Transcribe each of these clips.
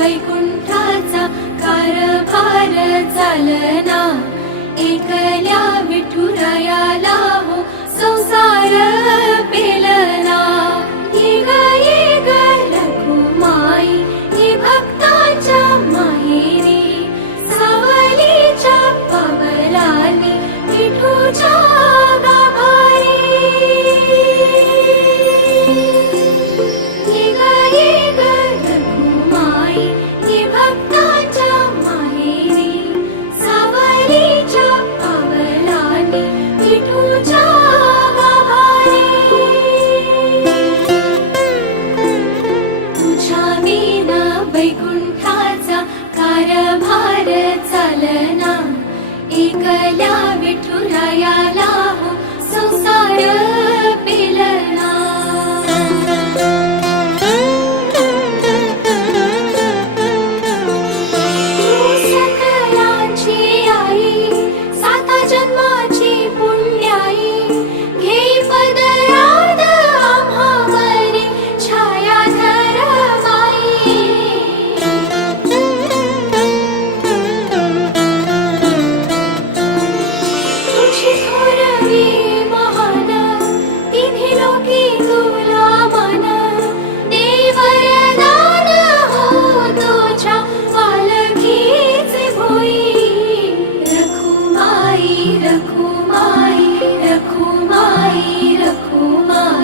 वैकुंठाचा कारभार चालना, एकल्या विठुरायाला हो संसार पेलना। ये ग रखुमाई ही भक्ताच्या माहेरी, सावलीच्या पावलांनी विठूच्या गाभारी। ये ग रखुमाई ही भक्ताच्या माहेरी, सावलीच्या पावलांनी विठूच्या गाभारी। तुझ्या विना वैकुंठाचा कारभार चालना, एकल्या विठुरायाला हो संसार पेलना। तू सकलांची आई, साता जन्माची पुण्याई, घेई पदरात आम्हावरी छाया धरमाई। तुझी थोरवी महान, तिन्ही लोकी तुला मान, देई वरदान हो तुझ्या पालखीचे भोई। रखुमाई रखुमाई रखुमाई रखुमाई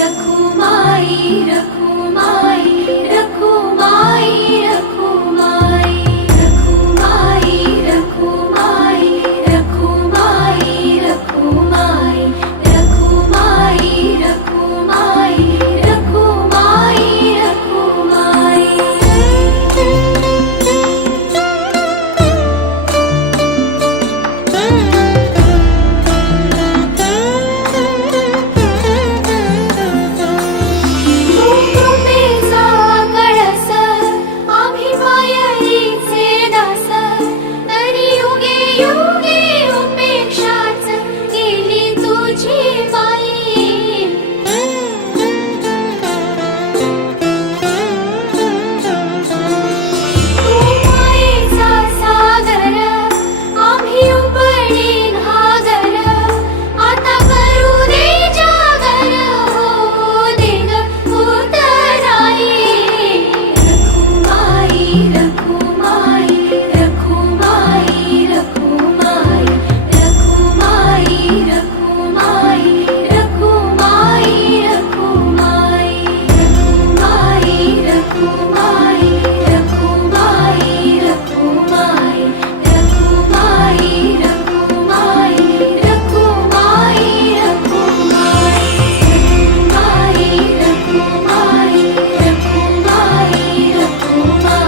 रखुमाई रखुमाई रखुमाई रखुमाई रखुमाई रखुमाई रखुमाई रखुमाई रखुमाई रखुमाई रखुमाई रखुमाई। कृपेचा कळस आम्ही मायेचे दास, तरी युगे युगे उपेक्षाच केली तुझी बाई। तू मायेचा सागर, आम्ही उपडी घागर, आता करू दे जागर हो दे ग उतराई। रखुमाई रखुमाई रखुमाई रखुमाई रखुमाई रखुमाई रखुमाई रखुमाई रखुमाई रखुमाई रखुमाई रखुमाई रखुमाई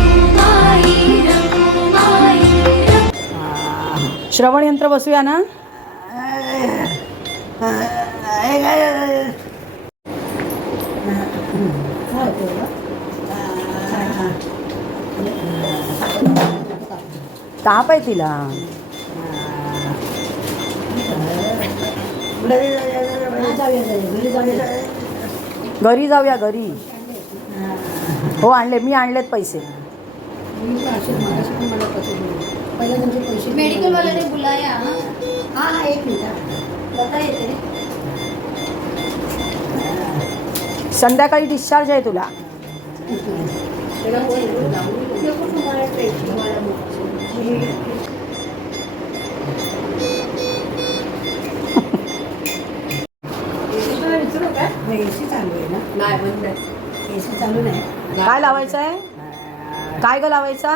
रखुमाई रखुमाई श्रवण यंत्र बसूया ना? ताप आहे तिला. घरी जाऊया घरी. हो आणले, मी आणलेत पैसे. मेडिकल वाले ने बुलाया. हाँ हाँ एक मिनट बताइए थे. संध्याकाळी डिस्चार्ज आहे तुला. एसी चालू आहे ना? नाही बंद आहे. एसी चालू नाही. काय लावायचं आहे? काय ग लावायचा?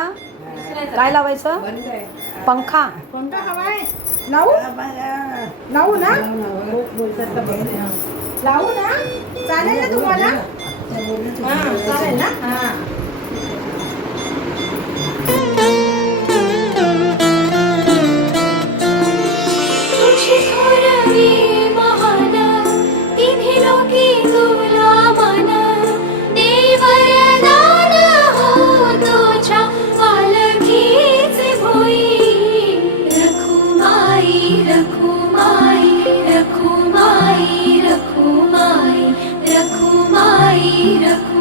काय लावायचं? बंद आहे. पंखा. कोणता हवा आहे? लावू लावू ना? लावू ना? चालेल ना तुम्हाला? हां चालेल ना? हां. तुझी थोरवी महान, तिन्ही लोकी तुला मान, देई वरदान हो तुझ्या पालखीचे भोई. रखुमाई रखुमाई रखुमाई रखुमाई रखुमाई रखुमाई